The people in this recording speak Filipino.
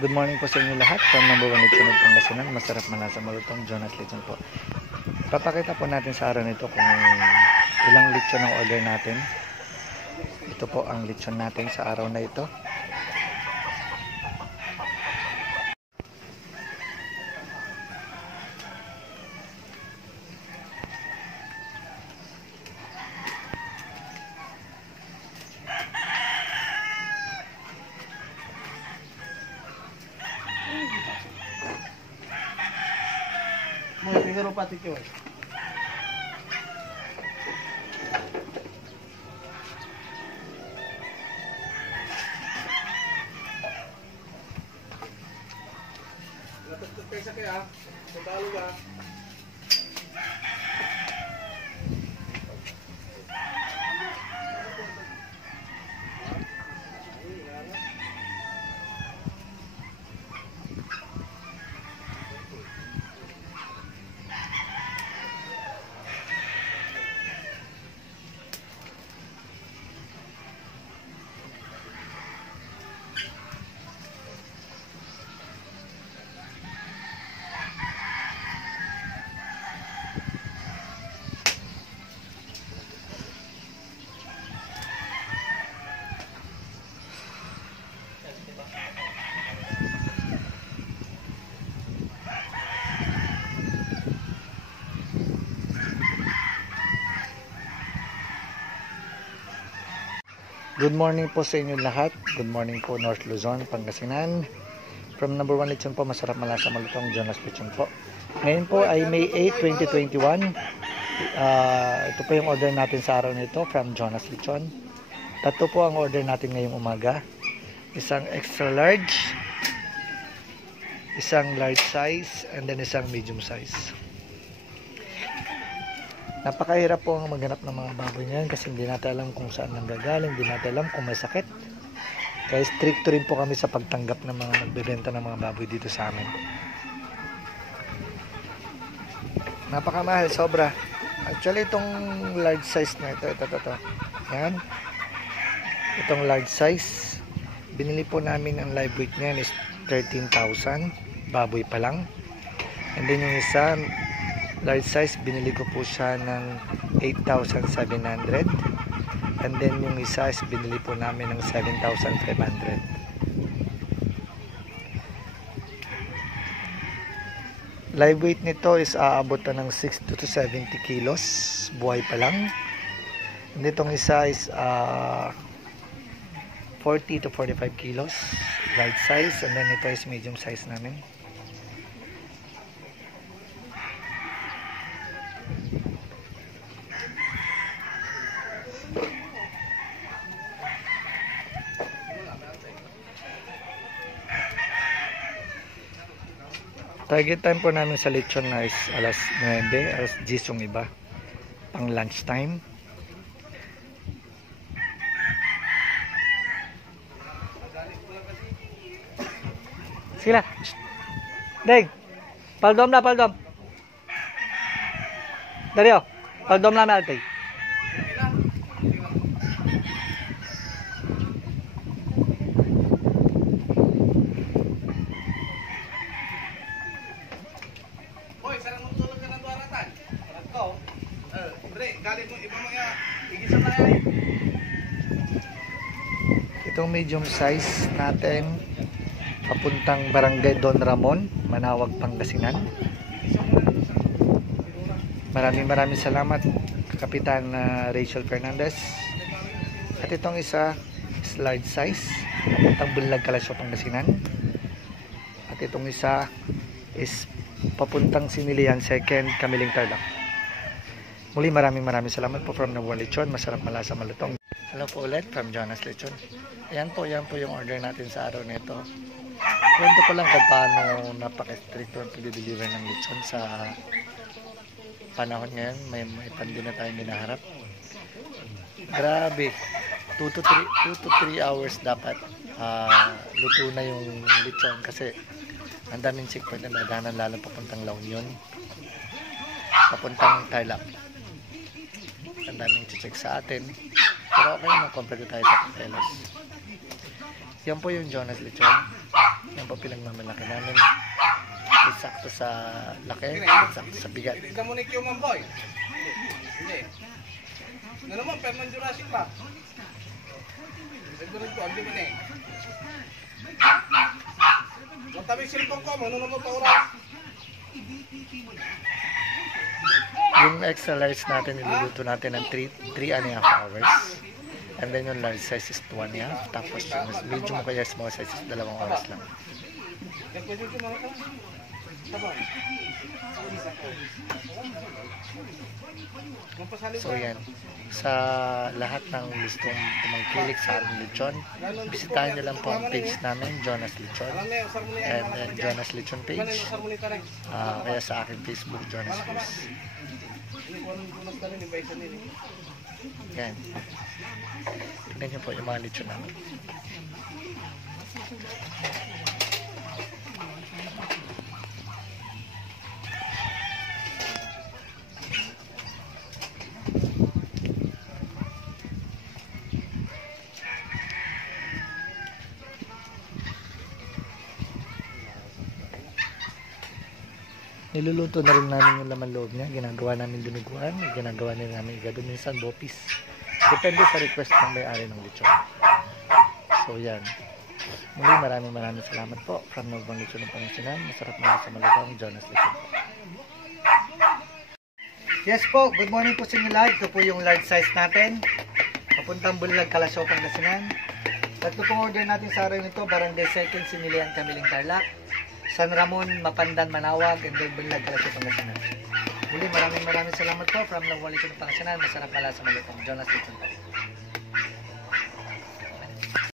Good morning po sa inyo lahat. From number 1 Lechon ng Pangasinan. Masarap malasa malutong Jonas Lechon po. Papakita po natin sa araw nito kung ilang lechon ang order natin. Ito po ang lechon natin sa araw na ito. Siguro pati ko. Kaysa kaya, sundalo ka. Good morning po sa inyo lahat. Good morning po North Luzon, Pangasinan. From number 1 Lechon po, masarap malasa malutong Jonas Lechon po. Ngayon po ay May 8, 2021. Ito po yung order natin sa araw nito from Jonas Lechon. Tatlo po ang order natin ngayong umaga. Isang extra large, isang large size, and then isang medium size. Napakahirap po ang maghanap ng mga baboy ngayon kasi hindi natin alam kung saan nanggagaling, hindi natin alam kung may sakit. Kaya stricto rin po kami sa pagtanggap ng mga nagbebenta ng mga baboy dito sa amin. Napakamahal, sobra. Actually, itong large size na ito. Yan. Itong large size, binili po namin ang live weight niyan is 13,000. Baboy pa lang. And then yung isa, large size, binili ko po siya ng 8,700. And then yung isa is binili po namin ng 7,500. Live weight nito is aabot na ng 60 to 70 kilos. Buhay pa lang. And itong isa is 40 to 45 kilos. Large size. And then ito is medium size namin. Target time po namin sa lechon na is alas 9, alas 10 yung iba. Pang lunch time. Sige na. Deng. Paldom na, paldom. Dario. Paldom na natin. Itong medium size natin papuntang Barangay Don Ramon, Manawag, Pangasinan. Maraming salamat Kapitan Rachel Fernandez. At itong isa is large size papuntang Bulag, Kalasyo, Pangasinan. At itong isa is papuntang Sinilian, 2nd, Kamiling, Tarlac. Muli maraming salamat po from number 1 Lechon. Masarap malasa malutong. Hello po ulit from Jonas Lechon. Yan po yung order natin sa araw nito. Kwento ko lang kung paano napaka-stricto ang pag-deliver ng lechon sa panahon ngayon. May pandemya na tayong hinaharap. Grabe. 2 to 3 hours dapat luto na yung lechon kasi ang daming checkpoint na dadahanan lalo papuntang La Union, papuntang Tarlac. Ang daming check sa atin. Pero okay, kompleto tayo sa Papelos. Yan po yung Jonas Lechon. Yan po pinagmamalaki namin. Sakto sa laki, sakto sa bigat. Hindi ka mo ni Human Boy. Hindi. Ano naman, Perman Jurassic ba? Siguro ko, hindi mo na eh. Matabi silpong ko, ano naman pa oras? Yung extra large natin, niluluto natin ng 3.5 hours. And then yung large size is 1.5. Tapos yung medium kaya small size is 2 oras lang. Yan pwede ko mga ka. Sabang. So yan, sa lahat ng gustong tumangkilik sa ating lechon, bisitahin nyo lang po ang page namin, Jonas Lechon. And then Jonas Lechon page. Kaya sa aking Facebook, Jonas Cruz. Yan. Tignan nyo po yung mga lechon namin. Niluluto na rin namin yung laman loob niya. Ginagawa namin dinuguan. Ginagawa na namin igado. Minsan bopis. Depende sa request ng may-ari ng lechon. So yan. Muli maraming salamat po. From Novang Lechon ng Pangasinan. Masarap na sa malutong Jonas Lechon po. Yes po. Good morning po sa inyo lahat. Ito po yung large size natin. Papuntang Bulag, Kalasyaw, Pangasinan. Tatlo pong order natin sa araw nito. Barangay 2nd, Sinilian, Camiling, Tarlac. San Ramon, Mapandan, Manawag, and then Bulag, Kalasyaw, Pangasinan. Muli maraming salamat po from Novang Lechon ng Pangasinan. Masarap pala sa malutong Jonas Lechon po.